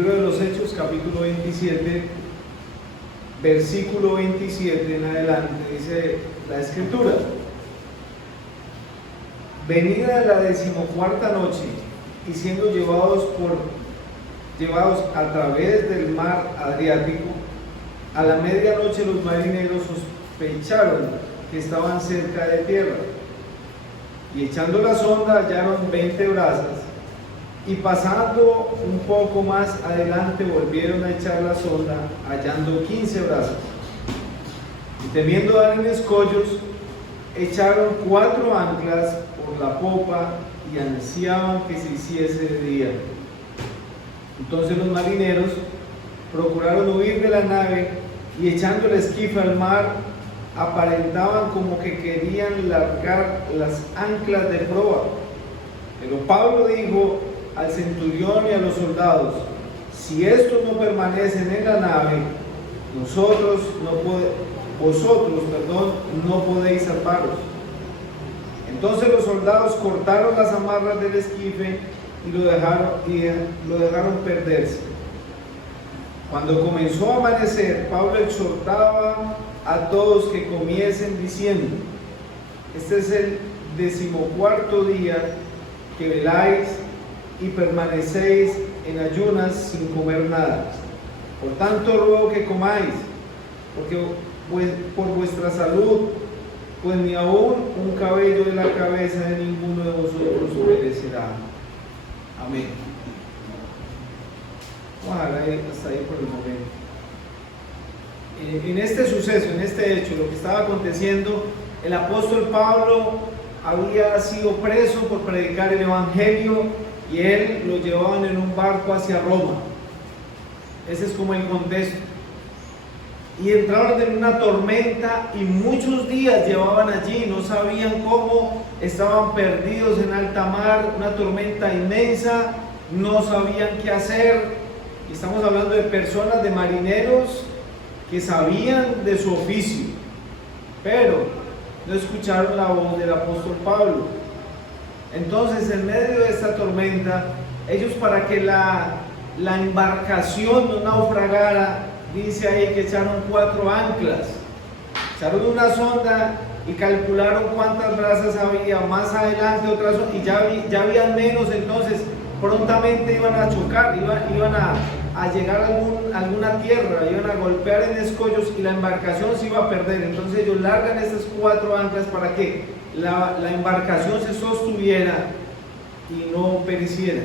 libro de los Hechos, capítulo 27, versículo 27 en adelante, dice la Escritura: venida la 14ª noche, y siendo llevados a través del mar Adriático, a la medianoche los marineros sospecharon que estaban cerca de tierra, y echando la sonda hallaron 20 brazas, y pasando un poco más adelante volvieron a echar la sonda, hallando 15 brazas, y temiendo dar en escollos, echaron 4 anclas por la popa y ansiaban que se hiciese de día. Entonces los marineros procuraron huir de la nave, y echando el esquife al mar, aparentaban como que querían largar las anclas de proa. Pero Pablo dijo al centurión y a los soldados: si estos no permanecen en la nave, vosotros no podéis salvaros. Entonces los soldados cortaron las amarras del esquife y lo dejaron perderse. Cuando comenzó a amanecer, Pablo exhortaba a todos que comiesen diciendo: este es el 14º día que veláis y permanecéis en ayunas sin comer nada. Por tanto ruego que comáis, porque por vuestra salud, pues ni aún un cabello de la cabeza de ninguno de vosotros perecerá. Amén. Ojalá hasta ahí por el momento. En este suceso, en este hecho, lo que estaba aconteciendo, el apóstol Pablo había sido preso por predicar el evangelio, y él lo llevaban en un barco hacia Roma. Ese es como el contexto. Y entraron en una tormenta, y muchos días llevaban allí, no sabían cómo, estaban perdidos en alta mar, una tormenta inmensa, no sabían qué hacer. Y estamos hablando de personas, de marineros que sabían de su oficio, pero no escucharon la voz del apóstol Pablo. Entonces, en medio de esta tormenta, ellos, para que la embarcación no naufragara, dice ahí que echaron 4 anclas, echaron una sonda y calcularon cuántas brazas había, más adelante otras, y ya habían menos. Entonces prontamente iban a chocar, iban a llegar a alguna tierra, iban a golpear en escollos y la embarcación se iba a perder. Entonces ellos largan estas 4 anclas para que la embarcación se sostuviera y no pereciera.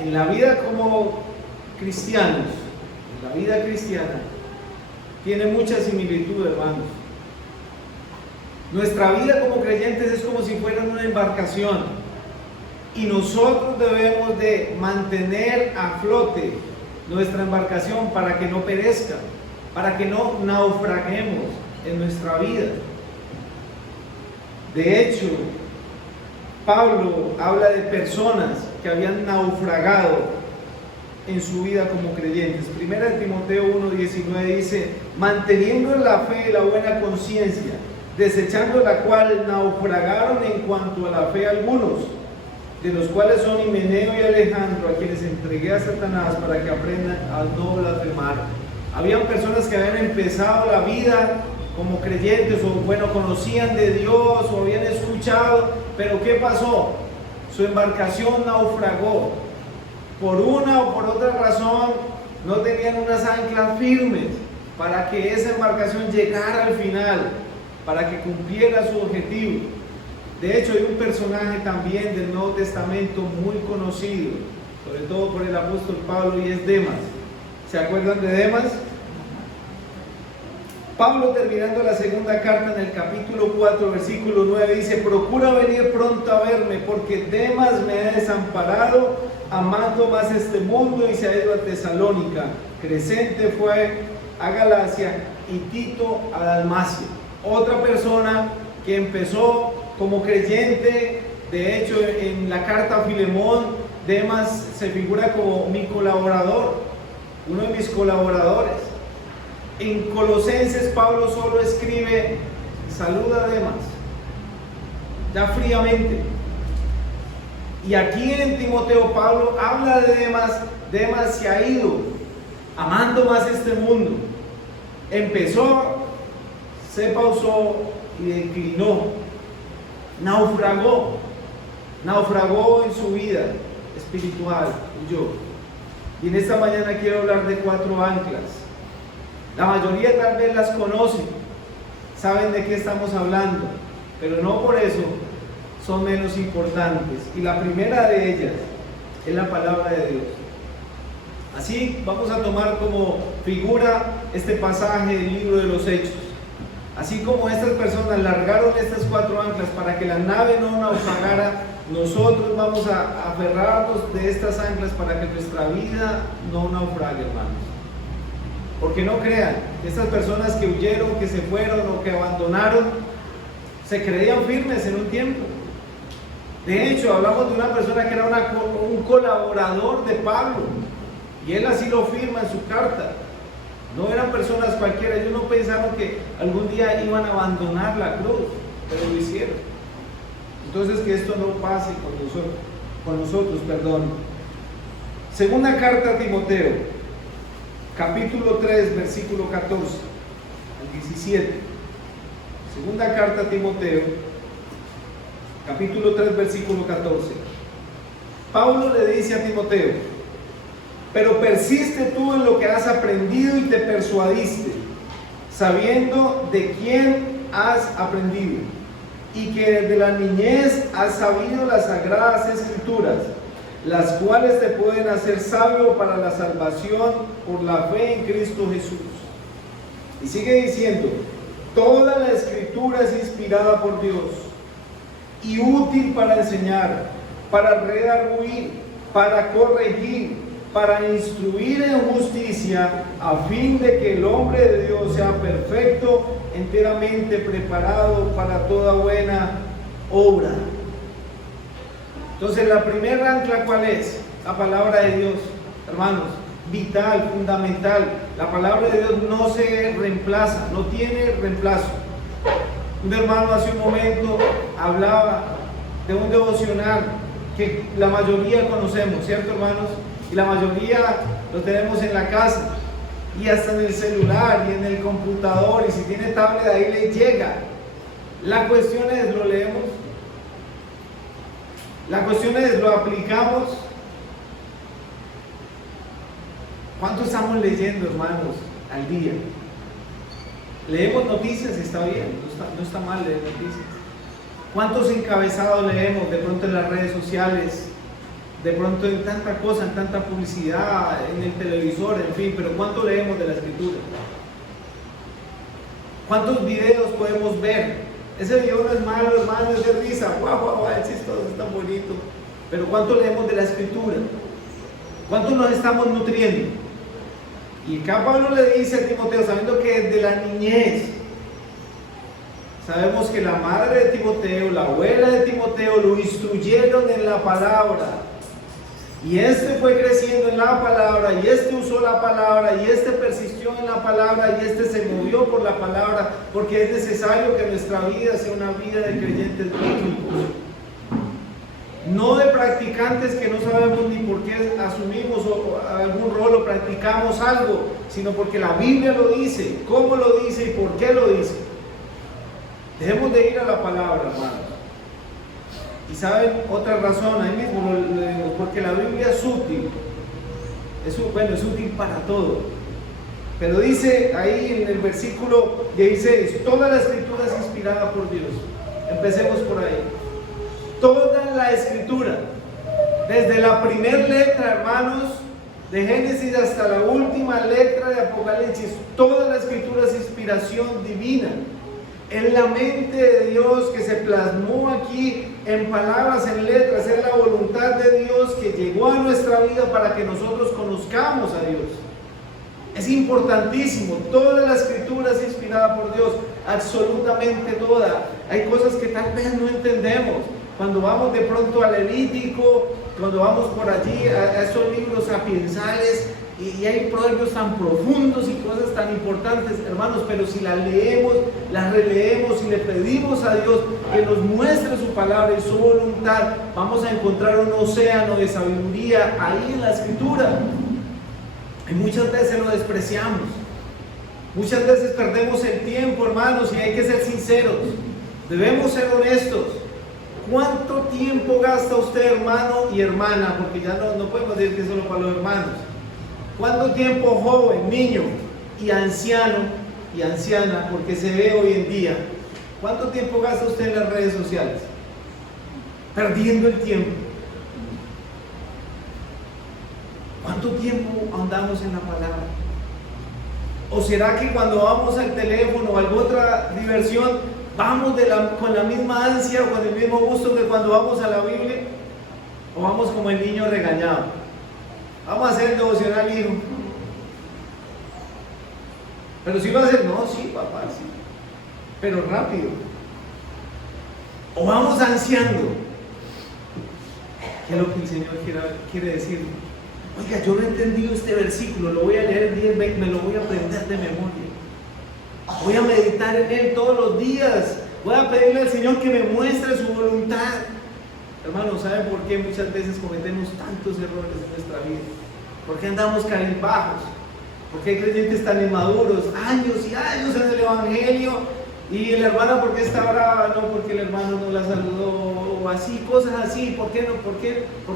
En la vida como cristianos, la vida cristiana tiene mucha similitud, hermanos. Nuestra vida como creyentes es como si fuera una embarcación, y nosotros debemos de mantener a flote nuestra embarcación para que no perezca, para que no naufraguemos en nuestra vida. De hecho, Pablo habla de personas que habían naufragado en su vida como creyentes. Primera de Timoteo 1:19 dice: manteniendo en la fe la buena conciencia, desechando la cual naufragaron en cuanto a la fe algunos, de los cuales son Himeneo y Alejandro, a quienes entregué a Satanás para que aprendan a no blasfemar. Habían personas que habían empezado la vida como creyentes, o conocían de Dios, o habían escuchado, pero ¿qué pasó? Su embarcación naufragó. Por una o por otra razón, no tenían unas anclas firmes para que esa embarcación llegara al final, para que cumpliera su objetivo. De hecho, hay un personaje también del Nuevo Testamento muy conocido, sobre todo por el apóstol Pablo, y es Demas. ¿Se acuerdan de Demas? Pablo, terminando la segunda carta en el capítulo 4, versículo 9, dice: procura venir pronto a verme, porque Demas me ha desamparado, amando más este mundo, y se ha ido a Tesalónica. Crescente fue a Galacia, y Tito a Dalmacia. Otra persona que empezó como creyente. De hecho, en la carta a Filemón, Demas se figura como mi colaborador, uno de mis colaboradores. En Colosenses, Pablo solo escribe: saluda a Demas, ya fríamente. Y aquí en Timoteo Pablo habla de Demas. Demas se ha ido amando más este mundo. Empezó, se pausó y declinó. Naufragó en su vida espiritual, huyó. Y en esta mañana quiero hablar de 4 anclas. La mayoría tal vez las conocen, saben de qué estamos hablando, pero no por eso son menos importantes. Y la primera de ellas es la palabra de Dios. Así vamos a tomar como figura este pasaje del libro de los Hechos. Así como estas personas largaron estas 4 anclas para que la nave no naufragara, nosotros vamos a aferrarnos de estas anclas para que nuestra vida no naufrague, hermanos. Porque no crean, estas personas que huyeron, que se fueron o que abandonaron, se creían firmes en un tiempo. De hecho, hablamos de una persona que era un colaborador de Pablo, y él así lo firma en su carta. No eran personas cualquiera, ellos no pensaron que algún día iban a abandonar la cruz, pero lo hicieron. Entonces, que esto no pase con nosotros. Segunda carta a Timoteo, capítulo 3, versículo 14 al 17. Segunda carta a Timoteo, capítulo 3, versículo 14. Pablo le dice a Timoteo: pero persiste tú en lo que has aprendido y te persuadiste, sabiendo de quién has aprendido, y que desde la niñez has sabido las sagradas escrituras, las cuales te pueden hacer sabio para la salvación por la fe en Cristo Jesús. Y sigue diciendo: toda la escritura es inspirada por Dios y útil para enseñar, para redarguir, para corregir, para instruir en justicia, a fin de que el hombre de Dios sea perfecto, enteramente preparado para toda buena obra. Entonces, la primera ancla, ¿cuál es? La palabra de Dios, hermanos, vital, fundamental. La palabra de Dios no se reemplaza, no tiene reemplazo. Un hermano hace un momento hablaba de un devocional que la mayoría conocemos, ¿cierto, hermanos? Y la mayoría lo tenemos en la casa, y hasta en el celular y en el computador, y si tiene tablet ahí le llega. La cuestión es, ¿lo leemos? La cuestión es, ¿lo aplicamos? ¿Cuánto estamos leyendo, hermanos, al día? Leemos noticias, está bien, no está mal leer noticias. ¿Cuántos encabezados leemos de pronto en las redes sociales? De pronto en tanta cosa, en tanta publicidad, en el televisor, en fin, pero ¿cuánto leemos de la Escritura? ¿Cuántos videos podemos ver? Ese video no es malo, hermano, es de risa, guau, es chistoso, es tan bonito, pero ¿cuánto leemos de la Escritura? ¿Cuánto nos estamos nutriendo? Y acá Pablo le dice a Timoteo, sabiendo que desde la niñez, sabemos que la madre de Timoteo, la abuela de Timoteo, lo instruyeron en la palabra. Y este fue creciendo en la palabra, y este usó la palabra, y este persistió en la palabra, y este se movió por la palabra, porque es necesario que nuestra vida sea una vida de creyentes bíblicos, no de practicantes que no sabemos ni por qué asumimos algún rol o practicamos algo, sino porque la Biblia lo dice, cómo lo dice y por qué lo dice. Dejemos de ir a la palabra, hermanos. Y saben, otra razón, ahí mismo lo leemos, porque la Biblia es útil. Es útil para todo. Pero dice ahí en el versículo 16, toda la escritura es inspirada por Dios. Empecemos por ahí. Toda la escritura, desde la primera letra, hermanos, de Génesis hasta la última letra de Apocalipsis, toda la escritura es inspiración divina. Es la mente de Dios que se plasmó aquí en palabras, en letras. Es la voluntad de Dios que llegó a nuestra vida para que nosotros conozcamos a Dios. Es importantísimo. Toda la escritura es inspirada por Dios, absolutamente toda. Hay cosas que tal vez no entendemos. Cuando vamos de pronto al Levítico, cuando vamos por allí a esos libros sapiensales, Y hay proverbios tan profundos y cosas tan importantes, hermanos, pero si las leemos, las releemos y le pedimos a Dios que nos muestre su palabra y su voluntad, vamos a encontrar un océano de sabiduría ahí en la Escritura. Y muchas veces lo despreciamos. Muchas veces perdemos el tiempo, hermanos, y hay que ser sinceros. Debemos ser honestos. ¿Cuánto tiempo gasta usted, hermano y hermana? Porque ya no podemos decir que es solo para los hermanos. ¿Cuánto tiempo, joven, niño y anciano y anciana, porque se ve hoy en día, cuánto tiempo gasta usted en las redes sociales? Perdiendo el tiempo. ¿Cuánto tiempo andamos en la palabra? ¿O será que cuando vamos al teléfono o a alguna otra diversión, vamos con la misma ansia o con el mismo gusto que cuando vamos a la Biblia? ¿O vamos como el niño regañado? Vamos a hacer el devocional, hijo. Pero si va a hacer, no, sí, papá, sí. Pero rápido. O vamos ansiando. ¿Qué es lo que el Señor quiere decir? Oiga, yo no he entendido este versículo, lo voy a leer 10 veces, me lo voy a aprender de memoria. Voy a meditar en él todos los días. Voy a pedirle al Señor que me muestre su voluntad. Hermanos, ¿saben por qué muchas veces cometemos tantos errores en nuestra vida? ¿Por qué andamos cabizbajos? ¿Por qué hay creyentes tan inmaduros? Años y años en el Evangelio. Y la hermana, ¿por qué está brava? No, porque el hermano no la saludó. O así, cosas así. ¿Por qué no? ¿Por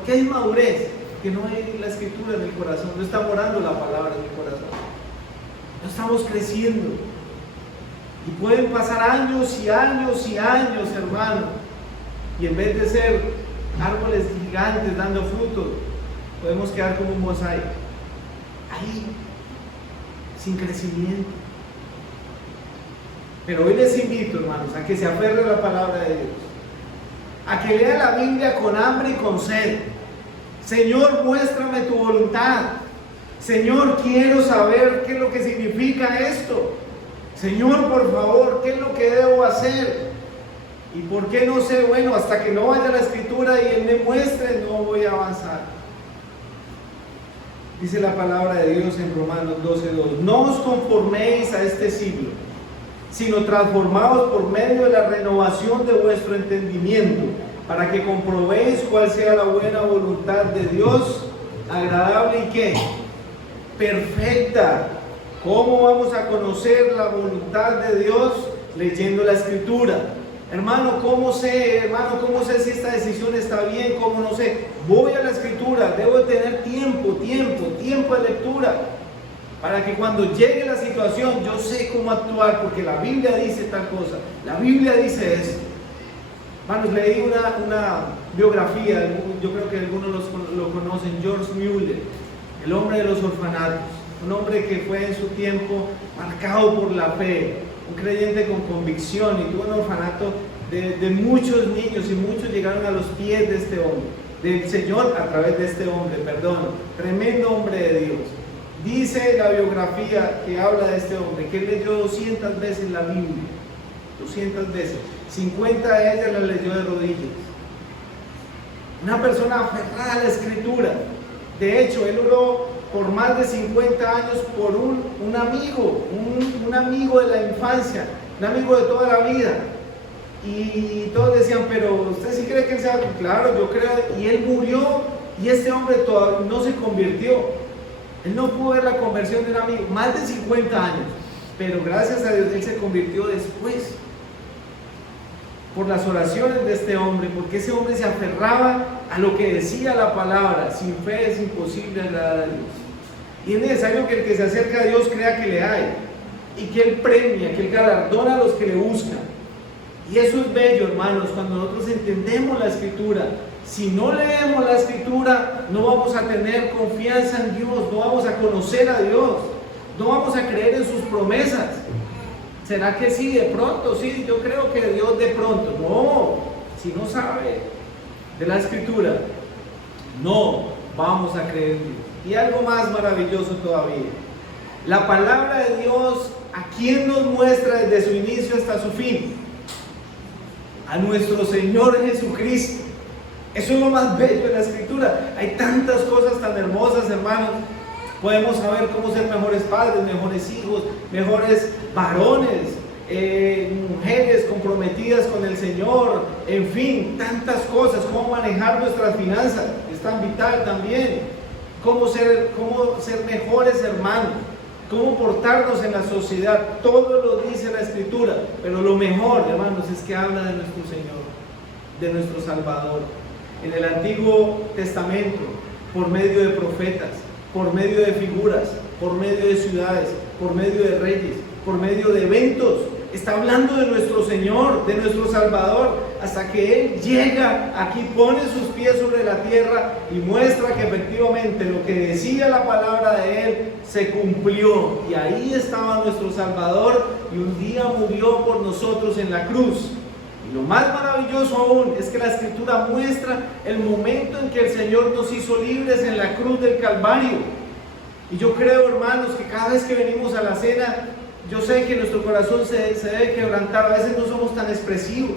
qué hay inmadurez? Porque no hay la Escritura en el corazón. No está morando la palabra en el corazón. No estamos creciendo. Y pueden pasar años y años y años, hermano. Y en vez de ser árboles gigantes dando frutos, podemos quedar como un mosaico, ahí, sin crecimiento. Pero hoy les invito, hermanos, a que se aferren a la palabra de Dios, a que lean la Biblia con hambre y con sed. Señor, muéstrame tu voluntad. Señor, quiero saber qué es lo que significa esto. Señor, por favor, ¿qué es lo que debo hacer? ¿Y por qué no sé? Bueno, hasta que no vaya a la Escritura y Él me muestre, no voy a avanzar. Dice la palabra de Dios en Romanos 12:2: no os conforméis a este siglo, sino transformaos por medio de la renovación de vuestro entendimiento, para que comprobéis cuál sea la buena voluntad de Dios, agradable y ¿qué? Perfecta. ¿Cómo vamos a conocer la voluntad de Dios? Leyendo la Escritura. Hermano, ¿cómo sé si esta decisión está bien? ¿Cómo no sé? Voy a la Escritura, debo tener tiempo de lectura, para que cuando llegue la situación yo sé cómo actuar, porque la Biblia dice tal cosa, la Biblia dice esto. Hermanos, leí una biografía, yo creo que algunos lo conocen, George Mueller, el hombre de los orfanatos, un hombre que fue en su tiempo marcado por la fe, un creyente con convicción, y tuvo un orfanato de muchos niños, y muchos llegaron a los pies de este hombre, del Señor a través de este hombre, tremendo hombre de Dios. Dice la biografía que habla de este hombre, que él leyó 200 veces la Biblia, 200 veces, 50 de ellas las leyó de rodillas. Una persona aferrada a la Escritura. De hecho, él oró por más de 50 años por un amigo de la infancia, un amigo de toda la vida. Y todos decían, pero ¿usted sí cree que él sea? Claro, yo creo. Y él murió, y este hombre todavía no se convirtió. Él no pudo ver la conversión de un amigo, más de 50 años. Pero gracias a Dios, él se convirtió después, por las oraciones de este hombre, porque ese hombre se aferraba a lo que decía la palabra. Sin fe es imposible agradar a Dios. Y es necesario que el que se acerca a Dios crea que le hay, y que Él premia, que Él galardona a los que le buscan. Y eso es bello, hermanos, cuando nosotros entendemos la Escritura. Si no leemos la Escritura, no vamos a tener confianza en Dios, no vamos a conocer a Dios, no vamos a creer en sus promesas. ¿Será que sí? De pronto, sí, yo creo que Dios de pronto. No, si no sabe de la Escritura, no vamos a creer en Dios. Y algo más maravilloso todavía, la palabra de Dios, ¿a quién nos muestra desde su inicio hasta su fin? A nuestro Señor Jesucristo. Eso es lo más bello de la Escritura. Hay tantas cosas tan hermosas, hermanos. Podemos saber cómo ser mejores padres, mejores hijos, mejores varones, mujeres comprometidas con el Señor, en fin, tantas cosas, cómo manejar nuestras finanzas, es tan vital también, cómo ser mejores hermanos, cómo portarnos en la sociedad, todo lo dice la Escritura, pero lo mejor, hermanos, es que habla de nuestro Señor, de nuestro Salvador. En el Antiguo Testamento, por medio de profetas, por medio de figuras, por medio de ciudades, por medio de reyes, por medio de eventos, está hablando de nuestro Señor, de nuestro Salvador, hasta que Él llega aquí, pone sus pies sobre la tierra y muestra que efectivamente lo que decía la palabra de Él se cumplió. Y ahí estaba nuestro Salvador y un día murió por nosotros en la cruz. Y lo más maravilloso aún es que la Escritura muestra el momento en que el Señor nos hizo libres en la cruz del Calvario. Y yo creo, hermanos, que cada vez que venimos a la cena, yo sé que nuestro corazón se debe quebrantar, a veces no somos tan expresivos,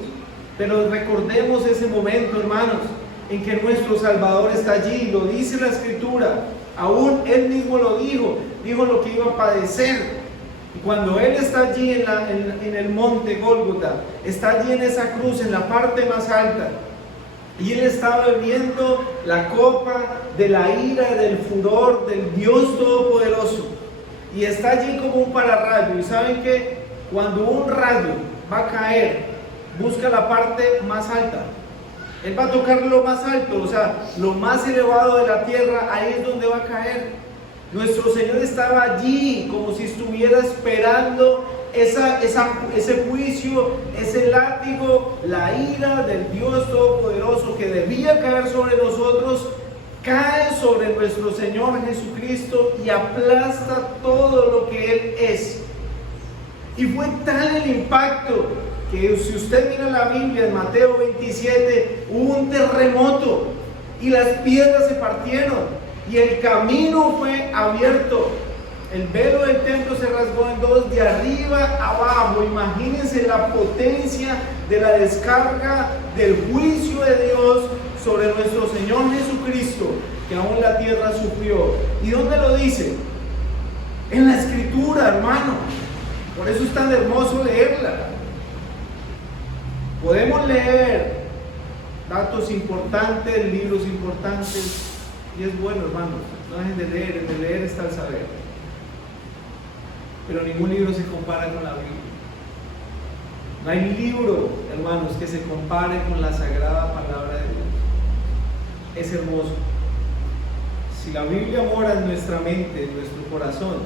pero recordemos ese momento, hermanos, en que nuestro Salvador está allí, lo dice la Escritura, aún Él mismo lo dijo lo que iba a padecer. Y cuando Él está allí en el monte Gólgota, está allí en esa cruz, en la parte más alta, y Él está bebiendo la copa de la ira, del furor del Dios Todopoderoso. Y está allí como un pararrayo. Y saben que cuando un rayo va a caer, busca la parte más alta. Él va a tocar lo más alto, o sea, lo más elevado de la tierra, ahí es donde va a caer. Nuestro Señor estaba allí como si estuviera esperando ese juicio, ese látigo, la ira del Dios Todopoderoso que debía caer sobre nosotros. Cae sobre nuestro Señor Jesucristo y aplasta todo lo que Él es. Y fue tal el impacto que si usted mira la Biblia en Mateo 27, hubo un terremoto y las piedras se partieron y el camino fue abierto. El velo del templo se rasgó en dos, de arriba a abajo. Imagínense la potencia de la descarga del juicio de Dios sobre nuestro Señor Jesucristo, que aún la tierra sufrió. ¿Y dónde lo dice? En la Escritura, hermano. Por eso es tan hermoso leerla. Podemos leer datos importantes, libros importantes, y es bueno, hermanos, no dejen de leer, el de leer está el saber. Pero ningún libro se compara con la Biblia. No hay libro, hermanos, que se compare con la sagrada palabra de Dios. Es hermoso. Si la Biblia mora en nuestra mente, en nuestro corazón,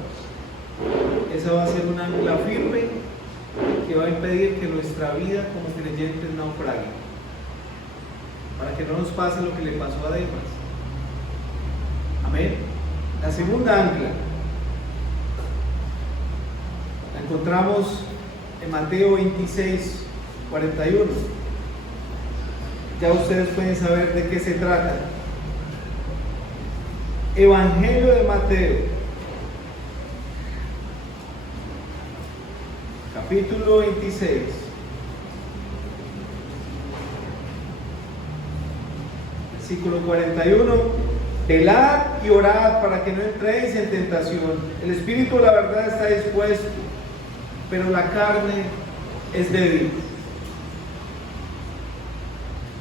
esa va a ser un ancla firme que va a impedir que nuestra vida como creyentes naufrague, para que no nos pase lo que le pasó a Demas. Amén. La segunda ancla la encontramos en Mateo 26, 41. Ya ustedes pueden saber de qué se trata. Evangelio de Mateo, capítulo 26, versículo 41. Velad y orad para que no entréis en tentación. El espíritu, la verdad, está dispuesto, pero la carne es débil.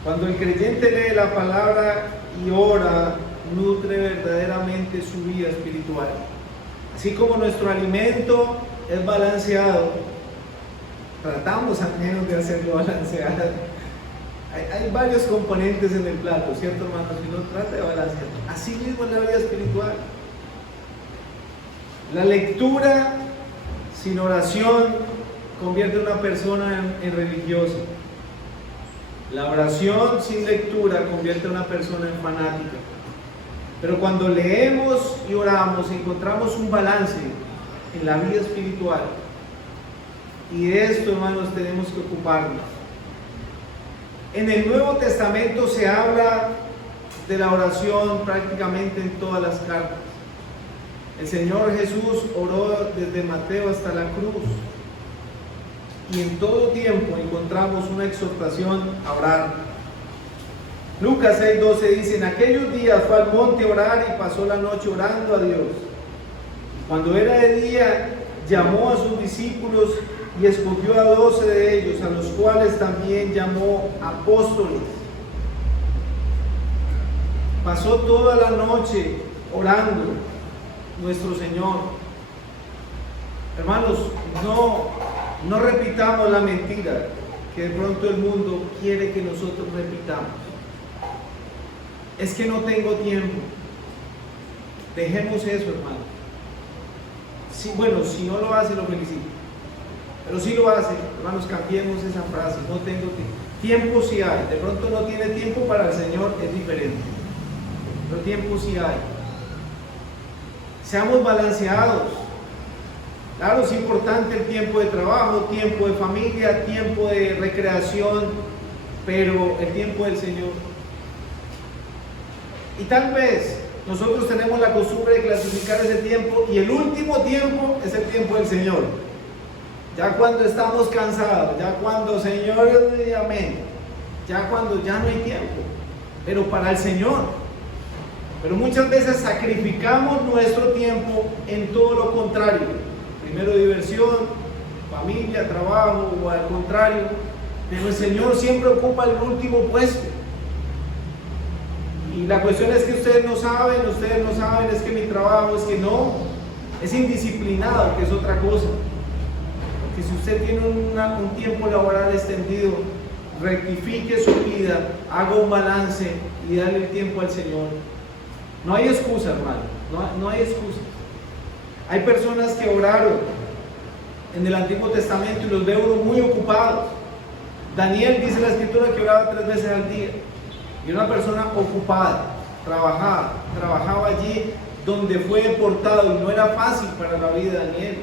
Cuando el creyente lee la palabra y ora, nutre verdaderamente su vida espiritual. Así como nuestro alimento es balanceado, tratamos al menos de hacerlo balanceado. Hay varios componentes en el plato, ¿cierto, hermanos? Si uno trata de balancear. Así mismo es la vida espiritual. La lectura sin oración convierte a una persona en religiosa. La oración sin lectura convierte a una persona en fanática. Pero cuando leemos y oramos, encontramos un balance en la vida espiritual. Y de esto, hermanos, tenemos que ocuparnos. En el Nuevo Testamento se habla de la oración prácticamente en todas las cartas. El Señor Jesús oró desde Mateo hasta la cruz. Y en todo tiempo encontramos una exhortación a orar. Lucas 6:12 dice: en aquellos días fue al monte a orar y pasó la noche orando a Dios. Cuando era de día, llamó a sus discípulos y escogió a 12 de ellos, a los cuales también llamó apóstoles. Pasó toda la noche orando nuestro Señor. Hermanos, no repitamos la mentira que de pronto el mundo quiere que nosotros repitamos. Es que no tengo tiempo. Dejemos eso, hermano. Sí, bueno, si no lo hace, lo felicito. Pero si lo hace, hermanos, cambiemos esa frase. No tengo tiempo. Tiempo sí hay. De pronto no tiene tiempo para el Señor, es diferente. Pero tiempo sí hay. Seamos balanceados. Claro, es importante el tiempo de trabajo, tiempo de familia, tiempo de recreación, pero el tiempo del Señor. Y tal vez nosotros tenemos la costumbre de clasificar ese tiempo y el último tiempo es el tiempo del Señor. Ya cuando estamos cansados, ya cuando Señor, amén, ya cuando ya no hay tiempo, pero para el Señor. Pero muchas veces sacrificamos nuestro tiempo en todo lo contrario. Primero diversión, familia, trabajo, o al contrario. Pero el Señor siempre ocupa el último puesto. Y la cuestión es que ustedes no saben, es que mi trabajo, es que no, es indisciplinado, que es otra cosa. Porque si usted tiene un tiempo laboral extendido, rectifique su vida, haga un balance y dale el tiempo al Señor. No hay excusa, hermano, no hay excusa. Hay personas que oraron en el Antiguo Testamento y los ve uno muy ocupados. Daniel, dice la Escritura, que oraba 3 veces al día. Y era una persona ocupada, trabajaba allí donde fue deportado y no era fácil para la vida de Daniel.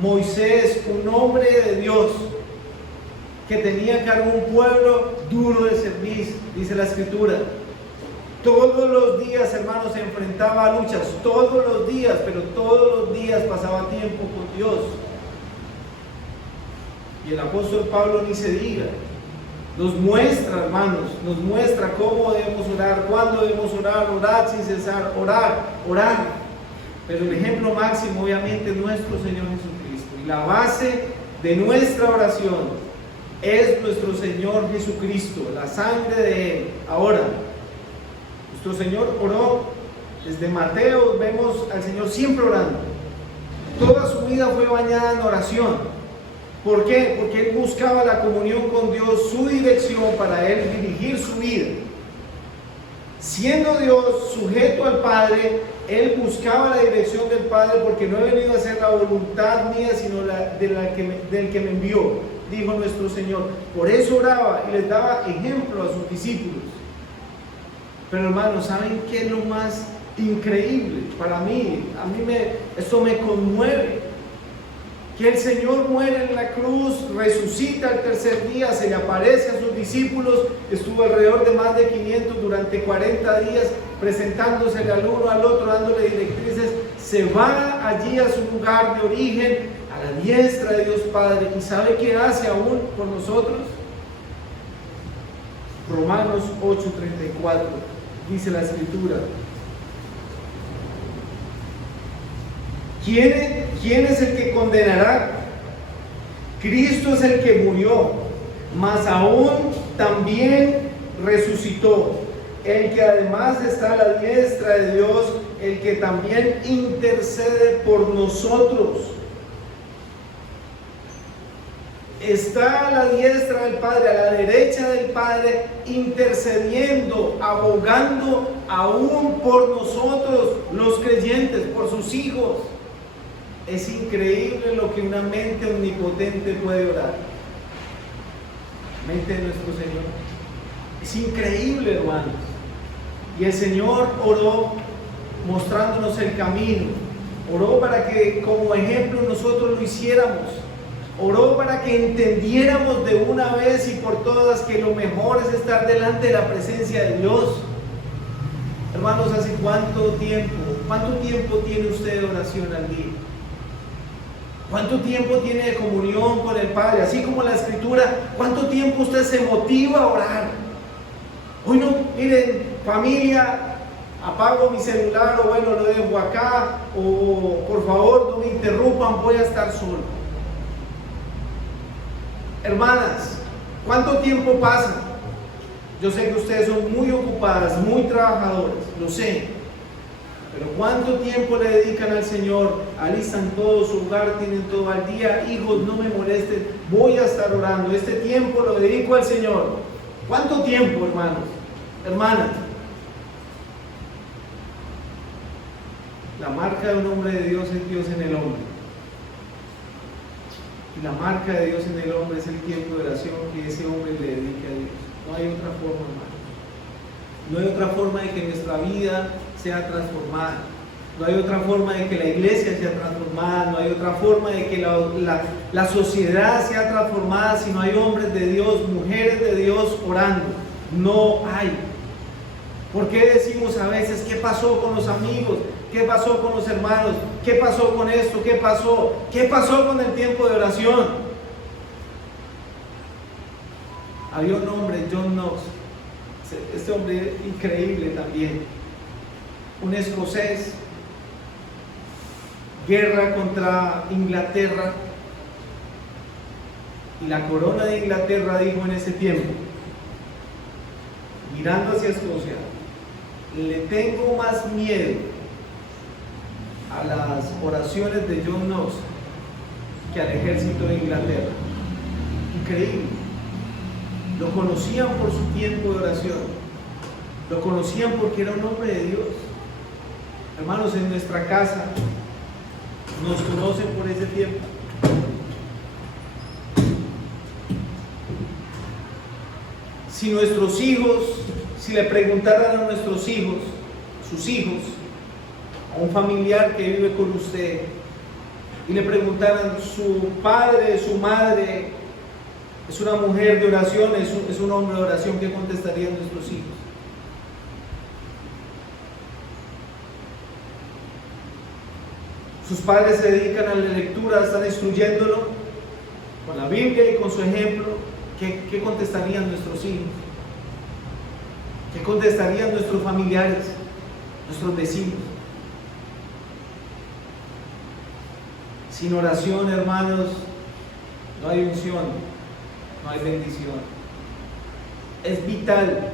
Moisés, un hombre de Dios que tenía a cargo un pueblo duro de servir, dice la Escritura. Todos los días, hermanos, se enfrentaba a luchas, todos los días, pero todos los días pasaba tiempo con Dios. Y el apóstol Pablo ni se diga, nos muestra, hermanos, nos muestra cómo debemos orar, cuándo debemos orar, orar sin cesar, orar. Pero el ejemplo máximo, obviamente, es nuestro Señor Jesucristo. Y la base de nuestra oración es nuestro Señor Jesucristo, la sangre de Él. Ahora, nuestro Señor oró, desde Mateo vemos al Señor siempre orando. Toda su vida fue bañada en oración. ¿Por qué? Porque Él buscaba la comunión con Dios, su dirección para Él dirigir su vida. Siendo Dios sujeto al Padre, Él buscaba la dirección del Padre, porque no he venido a hacer la voluntad mía, sino del que me envió, dijo nuestro Señor. Por eso oraba y les daba ejemplo a sus discípulos. Pero hermanos, ¿saben qué es lo más increíble para mí? Esto me conmueve. Que el Señor muere en la cruz, resucita al tercer día, se le aparece a sus discípulos, estuvo alrededor de más de 500 durante 40 días, presentándose al uno al otro, dándole directrices, se va allí a su lugar de origen, a la diestra de Dios Padre. ¿Y sabe qué hace aún por nosotros? Romanos 8:34, dice la Escritura. ¿Quién es el que condenará? Cristo es el que murió, mas aún también resucitó, el que además está a la diestra de Dios, el que también intercede por nosotros. Está a la diestra del Padre, a la derecha del Padre, intercediendo, abogando aún por nosotros, los creyentes, por sus hijos. Es increíble lo que una mente omnipotente puede orar. Mente de nuestro Señor. Es increíble, hermanos. Y el Señor oró mostrándonos el camino. Oró para que como ejemplo nosotros lo hiciéramos. Oró para que entendiéramos de una vez y por todas que lo mejor es estar delante de la presencia de Dios. Hermanos, ¿hace cuánto tiempo tiene usted de oración al día? ¿Cuánto tiempo tiene de comunión con el Padre? Así como la Escritura, ¿cuánto tiempo usted se motiva a orar? Hoy no, miren, familia, apago mi celular, o bueno, lo dejo acá, o por favor no me interrumpan, voy a estar solo. Hermanas, ¿cuánto tiempo pasa? Yo sé que ustedes son muy ocupadas, muy trabajadoras, lo sé. Pero ¿cuánto tiempo le dedican al Señor? Alistan todo su hogar, tienen todo al día. Hijos, no me molesten, voy a estar orando. Este tiempo lo dedico al Señor. ¿Cuánto tiempo, hermanos? Hermanas. La marca de un hombre de Dios es Dios en el hombre. Y la marca de Dios en el hombre es el tiempo de oración que ese hombre le dedique a Dios. No hay otra forma, hermano. No hay otra forma de que nuestra vida sea transformada. No hay otra forma de que la iglesia sea transformada. No hay otra forma de que la sociedad sea transformada si no hay hombres de Dios, mujeres de Dios orando. No hay. ¿Por qué decimos a veces qué pasó con los amigos? ¿Qué pasó con los hermanos? ¿Qué pasó con esto? ¿Qué pasó? ¿Qué pasó con el tiempo de oración? Había un hombre, John Knox, este hombre increíble también, un escocés, guerra contra Inglaterra, y la corona de Inglaterra dijo en ese tiempo, mirando hacia Escocia, le tengo más miedo a las oraciones de John Knox que al ejército de Inglaterra. Increíble. Lo conocían por su tiempo de oración, lo conocían porque era un hombre de Dios. Hermanos, en nuestra casa nos conocen por ese tiempo. Si nuestros hijos, si le preguntaran a nuestros hijos, sus hijos, a un familiar que vive con usted, y le preguntaran, su padre, su madre, es una mujer de oración, es un hombre de oración, ¿qué contestarían nuestros hijos? Sus padres se dedican a la lectura, están instruyéndolo con la Biblia y con su ejemplo. ¿Qué contestarían nuestros hijos? ¿Qué contestarían nuestros familiares, nuestros vecinos? Sin oración, hermanos, no hay unción, no hay bendición. Es vital,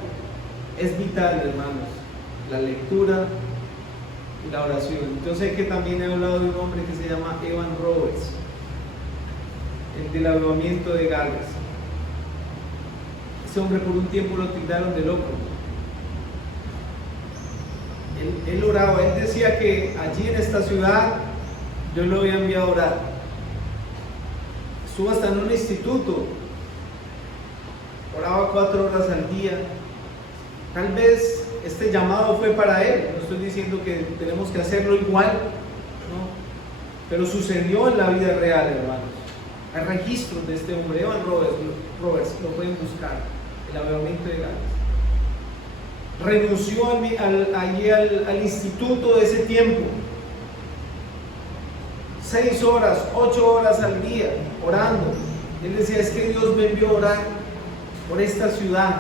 hermanos, la lectura y la oración. Yo sé que también he hablado de un hombre que se llama Evan Roberts, el del avivamiento de Gales. Ese hombre por un tiempo lo tildaron de loco. Él oraba, él decía que allí en esta ciudad Dios lo había enviado a orar. Estuvo hasta en un instituto, oraba 4 horas al día. Tal vez este llamado fue para él, no estoy diciendo que tenemos que hacerlo igual, ¿no? Pero sucedió en la vida real, hermanos. Hay registros de este hombre, Evan Roberts, lo pueden buscar, el avivamiento de Gales. Renunció allí al instituto de ese tiempo, 6 horas, 8 horas al día, orando. Él decía, es que Dios me envió a orar por esta ciudad.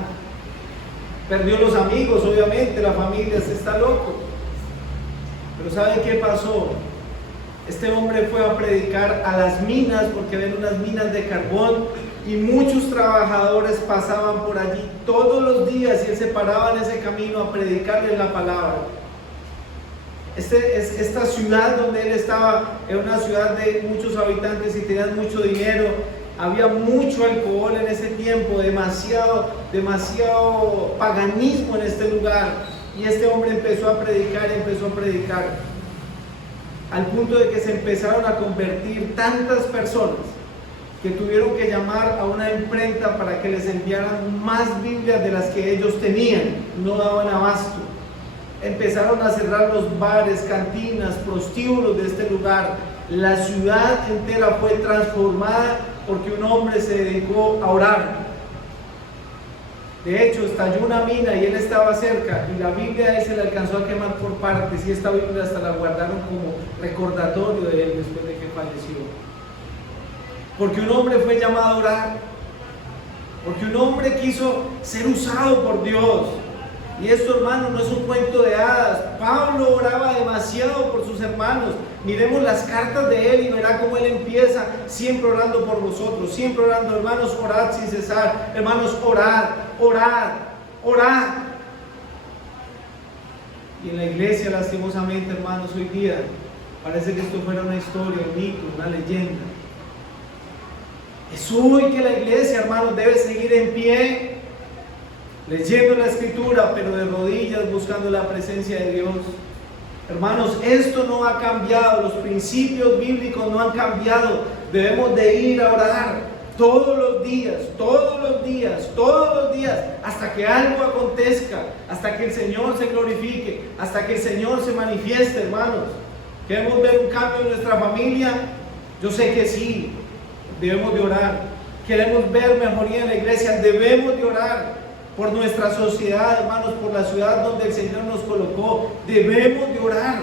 Perdió los amigos, obviamente, la familia, se está loco. Pero ¿sabe qué pasó? Este hombre fue a predicar a las minas, porque ven unas minas de carbón, y muchos trabajadores pasaban por allí todos los días, y él se paraba en ese camino a predicarles la palabra. Esta ciudad donde él estaba era una ciudad de muchos habitantes y tenían mucho dinero. Había mucho alcohol en ese tiempo, demasiado paganismo en este lugar. Y este hombre empezó a predicar, al punto de que se empezaron a convertir tantas personas que tuvieron que llamar a una imprenta para que les enviaran más Biblias de las que ellos tenían, no daban abasto. Empezaron a cerrar los bares, cantinas, prostíbulos de este lugar. La ciudad entera fue transformada porque un hombre se dedicó a orar. De hecho, estalló una mina y él estaba cerca, y la Biblia de él se le alcanzó a quemar por partes, y esta Biblia hasta la guardaron como recordatorio de él después de que falleció. Porque un hombre fue llamado a orar, porque un hombre quiso ser usado por Dios. Y esto, hermano, no es un cuento de hadas. Pablo oraba demasiado por sus hermanos. Miremos las cartas de él y verá cómo él empieza siempre orando por vosotros, siempre orando. Hermanos, orad sin cesar. Hermanos, orad, orad, orad. Y en la iglesia, lastimosamente, hermanos, hoy día parece que esto fuera una historia, un mito, una leyenda. Es hoy que la iglesia, hermanos, debe seguir en pie, leyendo la escritura, pero de rodillas, buscando la presencia de Dios. Hermanos, esto no ha cambiado, los principios bíblicos no han cambiado. Debemos de ir a orar todos los días, todos los días, todos los días, hasta que algo acontezca, hasta que el Señor se glorifique, hasta que el Señor se manifieste, hermanos. ¿Queremos ver un cambio en nuestra familia? Yo sé que sí, debemos de orar. ¿Queremos ver mejoría en la iglesia? Debemos de orar. Por nuestra sociedad, hermanos, por la ciudad donde el Señor nos colocó, debemos de orar.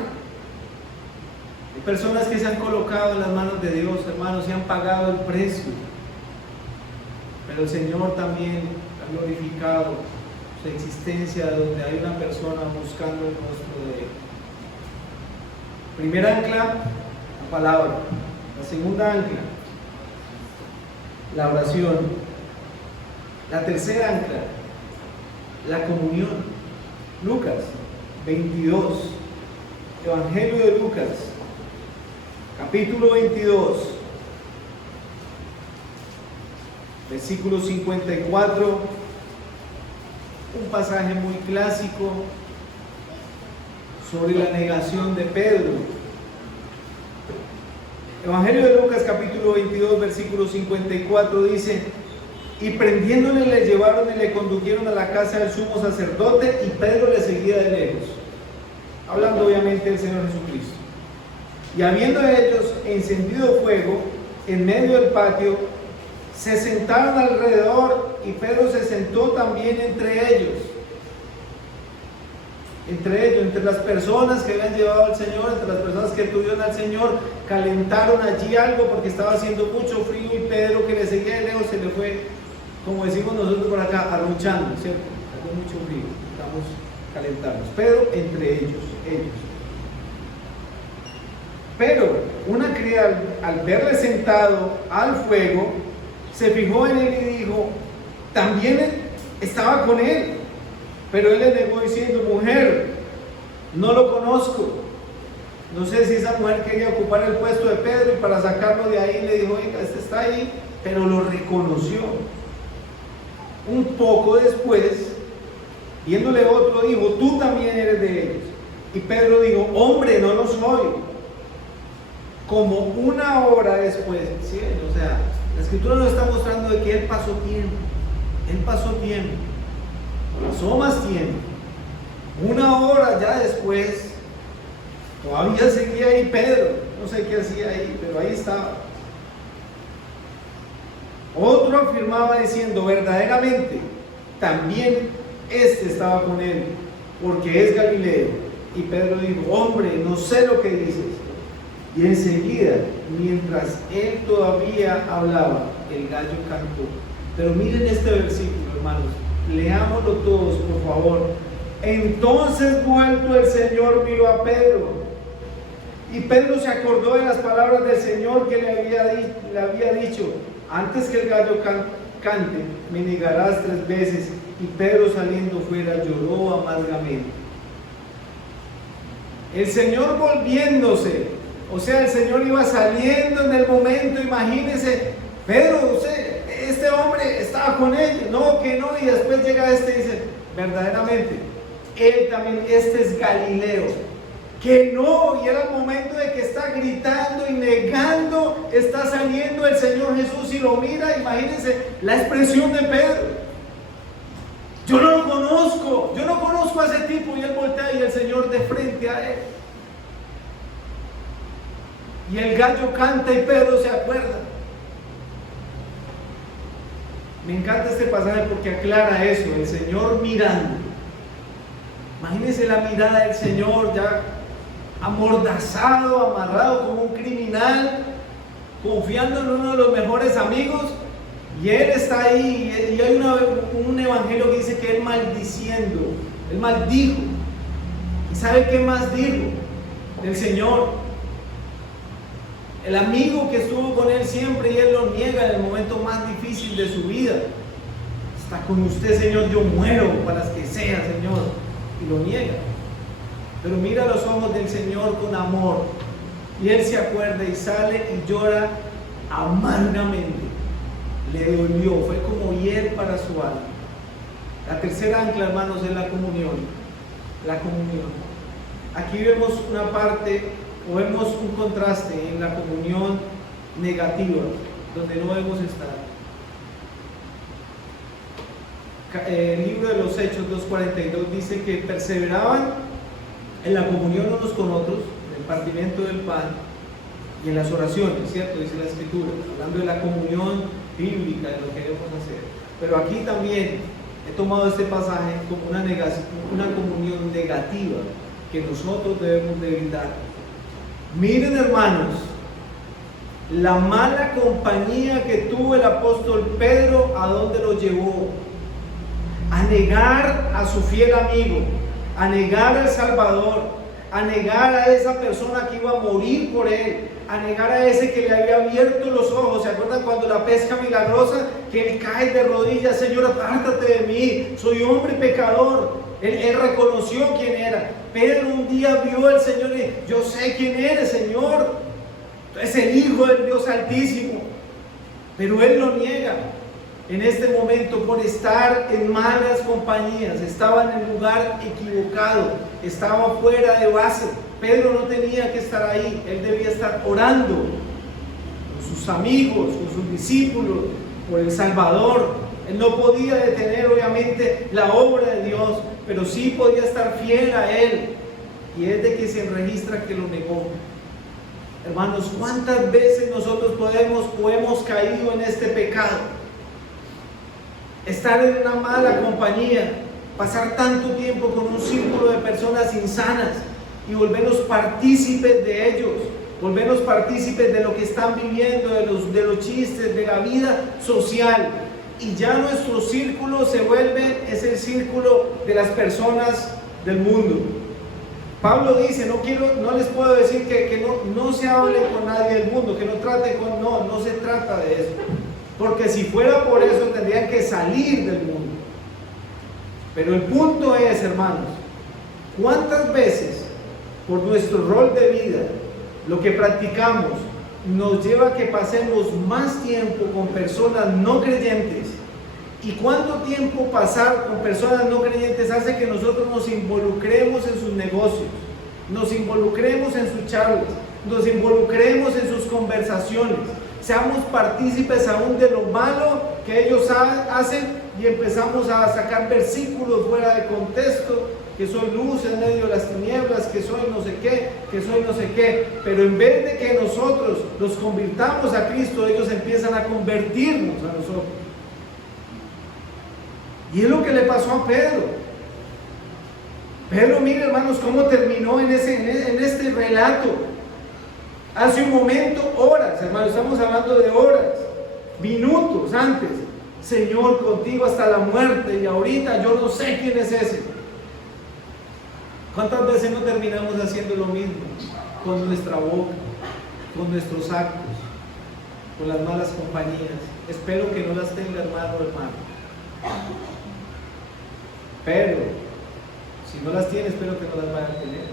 Hay personas que se han colocado en las manos de Dios, hermanos, y han pagado el precio. Pero el Señor también ha glorificado su existencia donde hay una persona buscando el rostro de Él. Primer ancla, la palabra. La segunda ancla, la oración. La tercera ancla, la comunión. Lucas 22, Evangelio de Lucas, capítulo 22, versículo 54, un pasaje muy clásico sobre la negación de Pedro. Evangelio de Lucas, capítulo 22, versículo 54 dice: y prendiéndole le llevaron y le condujeron a la casa del sumo sacerdote, y Pedro le seguía de lejos, hablando obviamente del Señor Jesucristo. Y habiendo ellos encendido fuego en medio del patio, se sentaron alrededor, y Pedro se sentó también entre ellos. Entre las personas que habían llevado al Señor, entre las personas que tuvieron al Señor, calentaron allí algo porque estaba haciendo mucho frío, y Pedro, que le seguía de lejos, se le fue, como decimos nosotros por acá, arrunchando, ¿cierto? Hace mucho frío, estamos calentados. Pedro entre ellos. Pero una criada, al verle sentado al fuego, se fijó en él y dijo: también estaba con él. Pero él le negó diciendo: mujer, no lo conozco. No sé si esa mujer quería ocupar el puesto de Pedro, y para sacarlo de ahí le dijo: oiga, este está ahí, pero lo reconoció. Un poco después, viéndole otro, dijo: tú también eres de ellos. Y Pedro dijo: hombre, no lo soy. Como una hora después, ¿sí? O sea, la escritura nos está mostrando de que él pasó tiempo. Pasó más tiempo. Una hora ya después, todavía seguía ahí Pedro. No sé qué hacía ahí, pero ahí estaba. Otro afirmaba diciendo: verdaderamente, también este estaba con él, porque es Galileo. Y Pedro dijo: hombre, no sé lo que dices. Y enseguida, mientras él todavía hablaba, el gallo cantó. Pero miren este versículo, hermanos. Leámoslo todos, por favor. Entonces, vuelto el Señor, miró a Pedro, y Pedro se acordó de las palabras del Señor que le había dicho: antes que el gallo cante, me negarás 3 veces. Y Pedro, saliendo fuera, lloró amargamente. El Señor volviéndose, o sea, el Señor iba saliendo en el momento. Imagínense, Pedro, este hombre estaba con él, no, que no, y después llega y dice: verdaderamente, él también, este es Galileo, que no, y era el momento de que está gritando y negando, está saliendo el Señor Jesús y lo mira. Imagínense la expresión de Pedro: yo no lo conozco, yo no conozco a ese tipo. Y él voltea y el Señor de frente a él. Y el gallo canta y Pedro se acuerda. Me encanta este pasaje porque aclara eso, el Señor mirando. Imagínense la mirada del Señor, ya amordazado, amarrado como un criminal, confiando en uno de los mejores amigos, y él está ahí. Y hay un evangelio que dice que él maldiciendo Él maldijo. ¿Y sabe qué más dijo del Señor? El amigo que estuvo con él siempre y él lo niega en el momento más difícil de su vida. Está con usted, Señor, yo muero para que sea, Señor. Y lo niega. Pero mira los ojos del Señor con amor. Y él se acuerda y sale y llora amargamente. Le dolió, fue como hiel para su alma. La tercera ancla, hermanos, es la comunión. La comunión. Aquí vemos una parte, o vemos un contraste en la comunión negativa, donde no debemos estar. El libro de los Hechos 2:42 dice que perseveraban en la comunión unos con otros, en el partimiento del pan y en las oraciones, ¿cierto? Dice la Escritura, hablando de la comunión bíblica, de lo que debemos hacer. Pero aquí también he tomado este pasaje como una comunión negativa que nosotros debemos de evitar. Miren, hermanos, la mala compañía que tuvo el apóstol Pedro, ¿a dónde lo llevó? A negar a su fiel amigo, a negar al Salvador, a negar a esa persona que iba a morir por él, a negar a ese que le había abierto los ojos. ¿Se acuerdan cuando la pesca milagrosa? Que él cae de rodillas: Señor, apártate de mí, soy hombre pecador. Él reconoció quién era. Pedro un día vio al Señor y dijo: yo sé quién eres, Señor, es el Hijo del Dios Altísimo. Pero él lo niega. En este momento, por estar en malas compañías, estaba en el lugar equivocado, estaba fuera de base. Pedro no tenía que estar ahí, él debía estar orando con sus amigos, con sus discípulos, por el Salvador. Él no podía detener, obviamente, la obra de Dios, pero sí podía estar fiel a Él. Y es de que se registra que lo negó. Hermanos, ¿cuántas veces nosotros hemos caído en este pecado? Estar en una mala compañía, pasar tanto tiempo con un círculo de personas insanas y volvernos partícipes de ellos, volvernos partícipes de lo que están viviendo, de los chistes, de la vida social. Y ya nuestro círculo se vuelve, es el círculo de las personas del mundo. Pablo dice: no les puedo decir que no se hable con nadie del mundo, que no traten con, no se trata de eso. Porque si fuera por eso tendrían que salir del mundo. Pero el punto es, hermanos, ¿cuántas veces por nuestro rol de vida, lo que practicamos, nos lleva a que pasemos más tiempo con personas no creyentes? ¿Y cuánto tiempo pasar con personas no creyentes hace que nosotros nos involucremos en sus negocios, nos involucremos en sus charlas, nos involucremos en sus conversaciones, seamos partícipes aún de lo malo que ellos hacen y empezamos a sacar versículos fuera de contexto, que soy luz en medio de las tinieblas, que soy no sé qué, que soy no sé qué? Pero en vez de que nosotros los convirtamos a Cristo, ellos empiezan a convertirnos a nosotros. Y es lo que le pasó a Pedro. Pedro, mire, hermanos, cómo terminó en este relato. Hace un momento, horas, hermanos, estamos hablando de horas, minutos antes: Señor, contigo hasta la muerte, y ahorita yo no sé quién es ese. ¿Cuántas veces no terminamos haciendo lo mismo con nuestra boca, con nuestros actos, con las malas compañías? Espero que no las tenga, hermano o hermana. Pero si no las tiene, espero que no las vaya a tener.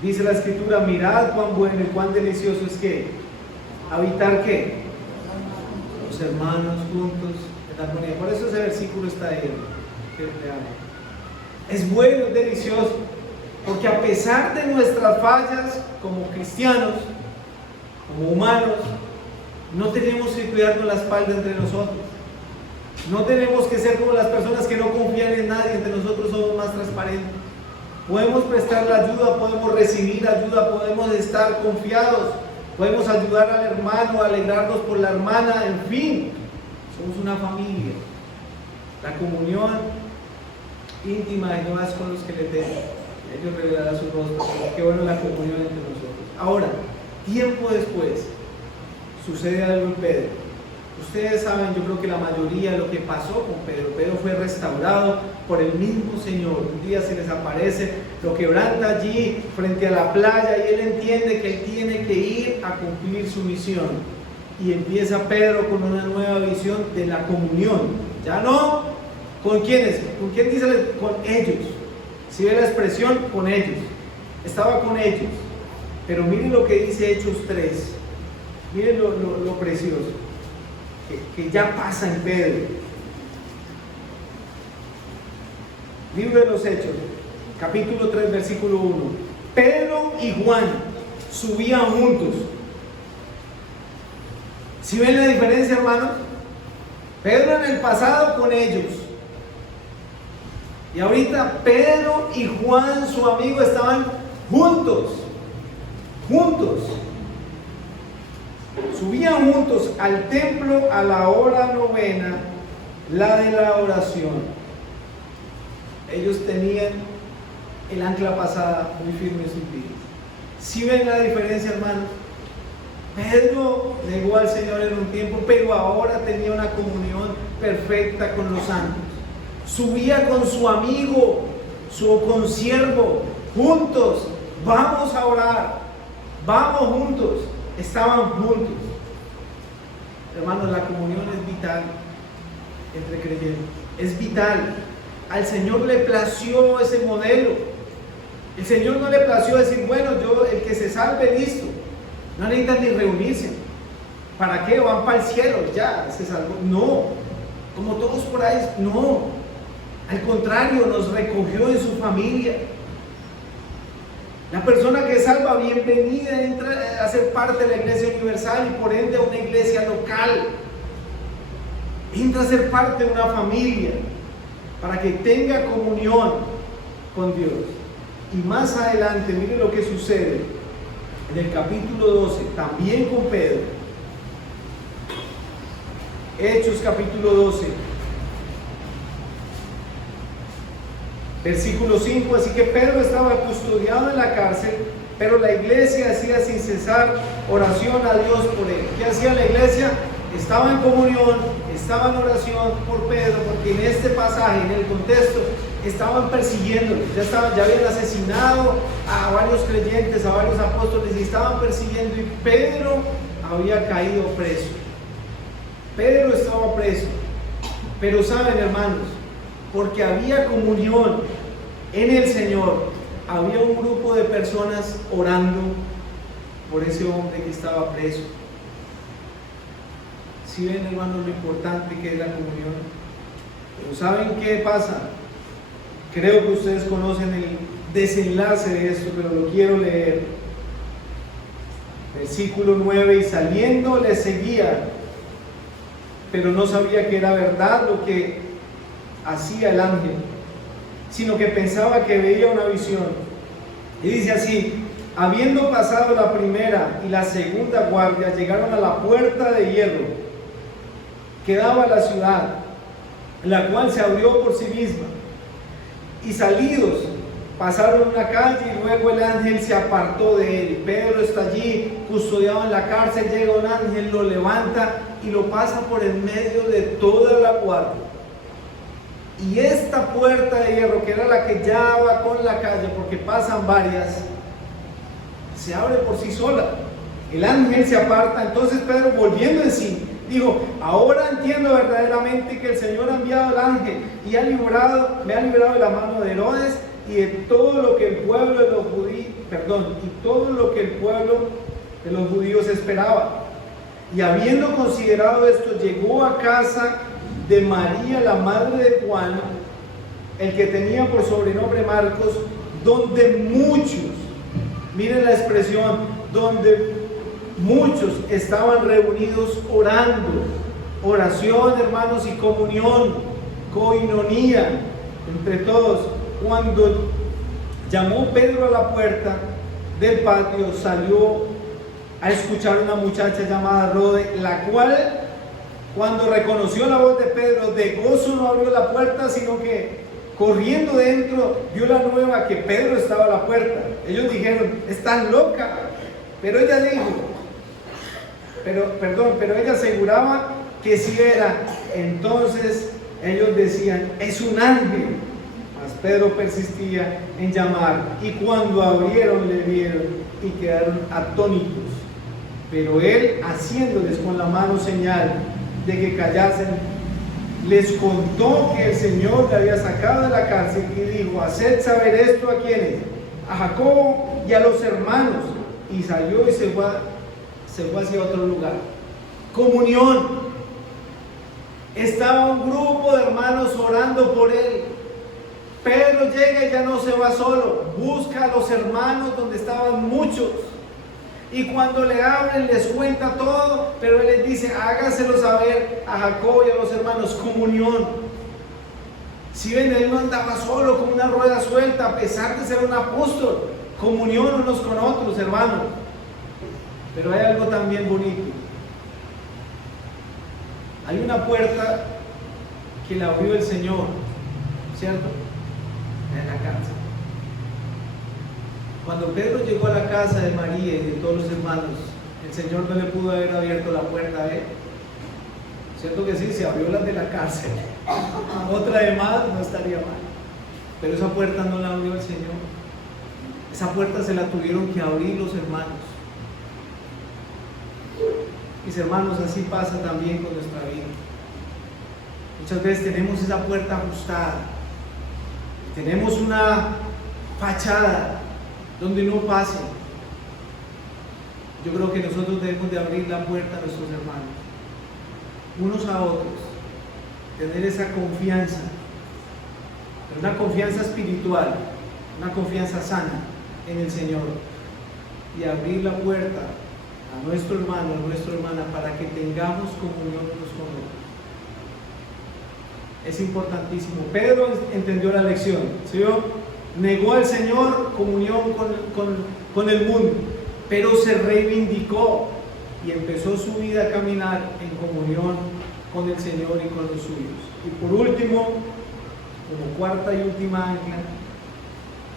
Dice la Escritura: mirad cuán bueno y cuán delicioso es que habitar, ¿qué? Los hermanos juntos en armonía. Por eso ese versículo está ahí, es bueno, es delicioso, porque a pesar de nuestras fallas como cristianos, como humanos, no tenemos que cuidarnos la espalda entre nosotros. No tenemos que ser como las personas que no confían en nadie. Entre nosotros somos más transparentes. Podemos prestar la ayuda, podemos recibir ayuda, podemos estar confiados, podemos ayudar al hermano, alegrarnos por la hermana, en fin, somos una familia. La comunión íntima de Jehová es con los que le temen, ellos revelarán su rostro. Qué bueno la comunión entre nosotros. Ahora, tiempo después, sucede algo en Pedro. Ustedes saben, yo creo que la mayoría de lo que pasó con Pedro. Pedro fue restaurado por el mismo Señor. Un día se les aparece, lo quebranta allí frente a la playa y él entiende que él tiene que ir a cumplir su misión. Y empieza Pedro con una nueva visión de la comunión. Ya no, ¿con quiénes? ¿Con quién dice? Con ellos. Si ve la expresión, con ellos. Estaba con ellos. Pero miren lo que dice Hechos 3. Miren lo precioso que ya pasa en Pedro. Libro de los Hechos, capítulo 3, versículo 1. Pedro y Juan subían juntos. ¿Sí ven la diferencia, hermanos? Pedro en el pasado con ellos. Y ahorita Pedro y Juan, su amigo, estaban juntos. Juntos. Subían juntos al templo a la hora novena, la de la oración. Ellos tenían el ancla pasada muy firme en sus vidas. ¿Sí ven la diferencia, hermanos? Pedro negó al Señor en un tiempo, pero ahora tenía una comunión perfecta con los santos. Subía con su amigo, su consiervo, juntos. Vamos a orar, vamos juntos. Estaban juntos. Hermanos, la comunión es vital entre creyentes. Es vital. Al Señor le plació ese modelo. El Señor no le plació decir, bueno, yo, el que se salve, listo. No necesitan ni reunirse. ¿Para qué? Van para el cielo, ya, se salvó. No, como todos por ahí, no. Al contrario, nos recogió en su familia. La persona que es salva, bienvenida, entra a ser parte de la iglesia universal y por ende a una iglesia local. Entra a ser parte de una familia para que tenga comunión con Dios. Y más adelante, mire lo que sucede en el capítulo 12, también con Pedro. Hechos capítulo 12. Versículo 5, así que Pedro estaba custodiado en la cárcel, pero la iglesia hacía sin cesar oración a Dios por él. ¿Qué hacía la iglesia? Estaba en comunión, estaba en oración por Pedro, porque en este pasaje, en el contexto, estaban persiguiéndolo, ya habían asesinado a varios creyentes, a varios apóstoles, y estaban persiguiendo, y Pedro había caído preso. Pedro estaba preso, pero saben, hermanos, porque había comunión en el Señor, había un grupo de personas orando por ese hombre que estaba preso. ¿Sí ven, hermanos, lo importante que es la comunión? Pero ¿saben qué pasa? Creo que ustedes conocen el desenlace de esto, pero lo quiero leer. Versículo 9, y saliendo le seguía, pero no sabía que era verdad lo que hacía el ángel, sino que pensaba que veía una visión. Y dice así: habiendo pasado la primera y la segunda guardia, llegaron a la puerta de hierro que daba a la ciudad, la cual se abrió por sí misma, y salidos pasaron una calle, y luego el ángel se apartó de él. Pedro está allí custodiado en la cárcel, llega un ángel, lo levanta y lo pasa por en medio de toda la guardia. Y esta puerta de hierro, que era la que ya daba con la calle, porque pasan varias, se abre por sí sola. El ángel se aparta. Entonces Pedro, volviendo en sí, dijo: ahora entiendo verdaderamente que el Señor ha enviado al ángel y me ha librado de la mano de Herodes y de todo lo que el pueblo de los judíos esperaba. Y habiendo considerado esto, llegó a casa de María, la madre de Juan, el que tenía por sobrenombre Marcos, donde muchos, miren la expresión, donde muchos estaban reunidos orando. Oración, hermanos, y comunión, coinonía entre todos. Cuando llamó Pedro a la puerta del patio, salió a escuchar una muchacha llamada Rode, la cual, cuando reconoció la voz de Pedro, de gozo no abrió la puerta, sino que corriendo dentro dio la nueva que Pedro estaba a la puerta. Ellos dijeron: estás loca. Pero ella dijo, pero ella aseguraba que si era. Entonces ellos decían: es un ángel. Mas Pedro persistía en llamar, y cuando abrieron le vieron y quedaron atónitos. Pero él, haciéndoles con la mano señal de que callasen, les contó que el Señor le había sacado de la cárcel y dijo: haced saber esto a quienes, a Jacobo y a los hermanos. Y salió y se fue hacia otro lugar. Comunión. Estaba un grupo de hermanos orando por él. Pedro llega y ya no se va solo, busca a los hermanos donde estaban muchos. Y cuando le hablan les cuenta todo, pero él les dice: hágaselo saber a Jacobo y a los hermanos. Comunión. Si ven, él no andaba solo con una rueda suelta, a pesar de ser un apóstol. Comunión unos con otros, hermanos. Pero hay algo también bonito. Hay una puerta que la abrió el Señor, ¿cierto? En la casa. Cuando Pedro llegó a la casa de María y de todos los hermanos, el Señor no le pudo haber abierto la puerta a él. ¿Cierto que sí? Se abrió la de la cárcel. Otra de más no estaría mal. Pero esa puerta no la abrió el Señor. Esa puerta se la tuvieron que abrir los hermanos. Mis hermanos, así pasa también con nuestra vida. Muchas veces tenemos esa puerta ajustada. Tenemos una fachada donde no pase. Yo creo que nosotros debemos de abrir la puerta a nuestros hermanos, unos a otros, tener esa confianza, una confianza espiritual, una confianza sana en el Señor, y abrir la puerta a nuestro hermano, a nuestra hermana, para que tengamos comunión unos con otros. Es importantísimo. Pedro entendió la lección, ¿sí? Negó al Señor, comunión con el mundo, pero se reivindicó y empezó su vida a caminar en comunión con el Señor y con los suyos. Y por último, como cuarta y última ancla,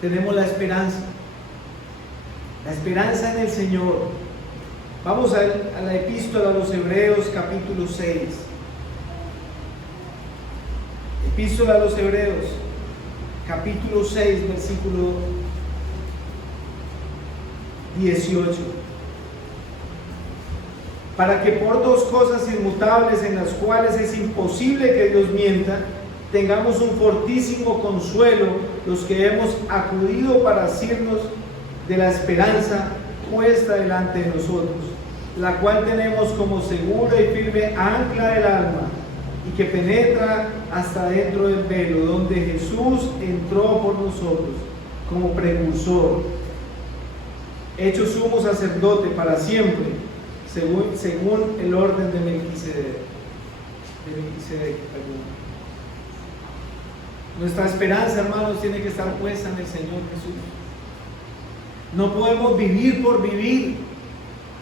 tenemos la esperanza en el Señor. Vamos a la epístola a los Hebreos, capítulo 6. Epístola a los Hebreos, capítulo 6, versículo 18. Para que por dos cosas inmutables, en las cuales es imposible que Dios mienta, tengamos un fortísimo consuelo los que hemos acudido para asirnos de la esperanza puesta delante de nosotros, la cual tenemos como segura y firme ancla del alma, y que penetra hasta dentro del velo, donde Jesús entró por nosotros como precursor, hecho sumo sacerdote para siempre, según el orden de Melquisedec. Nuestra esperanza, hermanos, tiene que estar puesta en el Señor Jesús. No podemos vivir por vivir,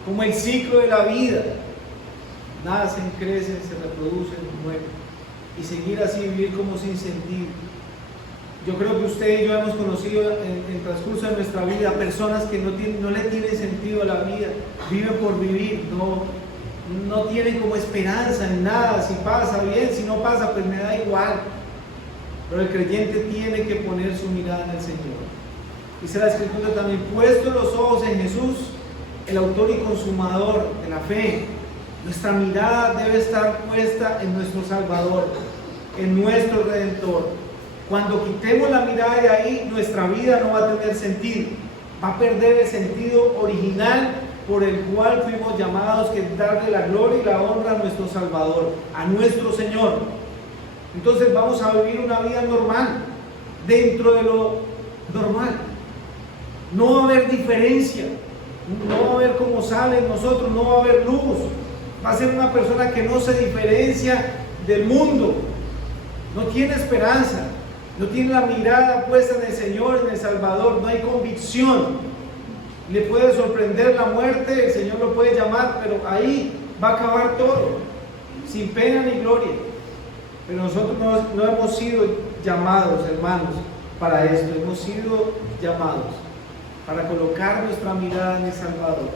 como el ciclo de la vida. Nacen, crecen, se reproducen, mueren. Y seguir así, vivir como sin sentido. Yo creo que usted y yo hemos conocido en el transcurso de nuestra vida personas que no le tienen sentido a la vida, viven por vivir, no tienen como esperanza en nada. Si pasa bien, si no pasa, pues me da igual. Pero el creyente tiene que poner su mirada en el Señor. Dice la Escritura también: puestos los ojos en Jesús, el autor y consumador de la fe. Nuestra mirada debe estar puesta en nuestro Salvador, en nuestro Redentor. Cuando quitemos la mirada de ahí, nuestra vida no va a tener sentido. Va a perder el sentido original por el cual fuimos llamados, que es darle la gloria y la honra a nuestro Salvador, a nuestro Señor. Entonces vamos a vivir una vida normal, dentro de lo normal. No va a haber diferencia, no va a haber cómo sale en nosotros, no va a haber luz. Va a ser una persona que no se diferencia del mundo, no tiene esperanza, no tiene la mirada puesta en el Señor, en el Salvador, no hay convicción. Le puede sorprender la muerte, el Señor lo puede llamar, pero ahí va a acabar todo, sin pena ni gloria. Pero nosotros no hemos sido llamados, hermanos, para esto. Hemos sido llamados para colocar nuestra mirada en el Salvador,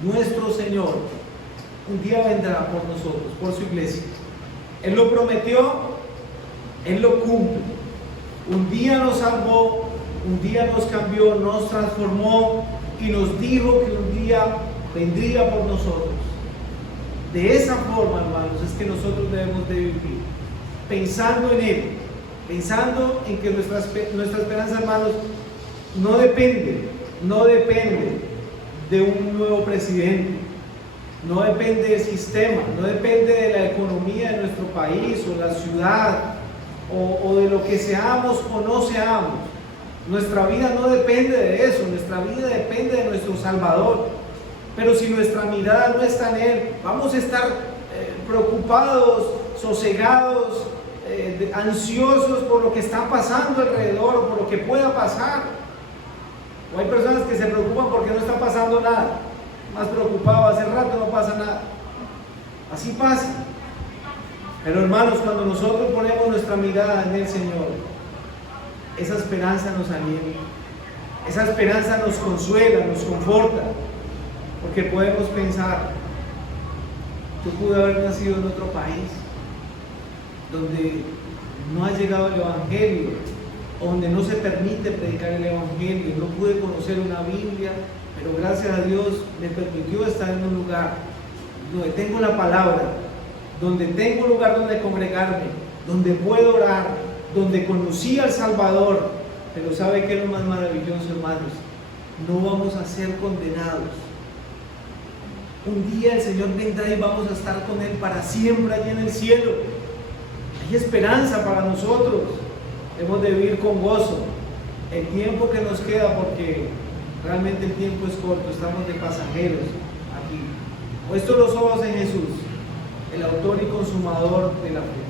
nuestro Señor, un día vendrá por nosotros, por su iglesia. Él lo prometió, Él lo cumple. Un día nos salvó, un día nos cambió, nos transformó y nos dijo que un día vendría por nosotros. De esa forma, hermanos, es que nosotros debemos de vivir, pensando en Él, pensando en que nuestra esperanza, hermanos, no depende de un nuevo presidente, no depende del sistema, no depende de la economía de nuestro país o la ciudad o de lo que seamos o no seamos. Nuestra vida no depende de eso, nuestra vida depende de nuestro Salvador. Pero si nuestra mirada no está en Él, vamos a estar preocupados, sosegados, ansiosos por lo que está pasando alrededor o por lo que pueda pasar. O hay personas que se preocupan porque no está pasando nada. Más preocupado, hace rato no pasa nada. Así pasa. Pero hermanos, cuando nosotros ponemos nuestra mirada en el Señor, esa esperanza nos alienta, esa esperanza nos consuela, nos conforta, porque podemos pensar: yo pude haber nacido en otro país donde no ha llegado el Evangelio, donde no se permite predicar el Evangelio, no pude conocer una Biblia, pero gracias a Dios me permitió estar en un lugar donde tengo la palabra, donde tengo un lugar donde congregarme, donde puedo orar, donde conocí al Salvador. Pero ¿sabe qué es lo más maravilloso, hermanos? No vamos a ser condenados. Un día el Señor vendrá y vamos a estar con Él para siempre allí en el cielo. Hay esperanza para nosotros. Hemos de vivir con gozo el tiempo que nos queda, porque realmente el tiempo es corto, estamos de pasajeros aquí. Puesto los ojos en Jesús, el autor y consumador de la fe.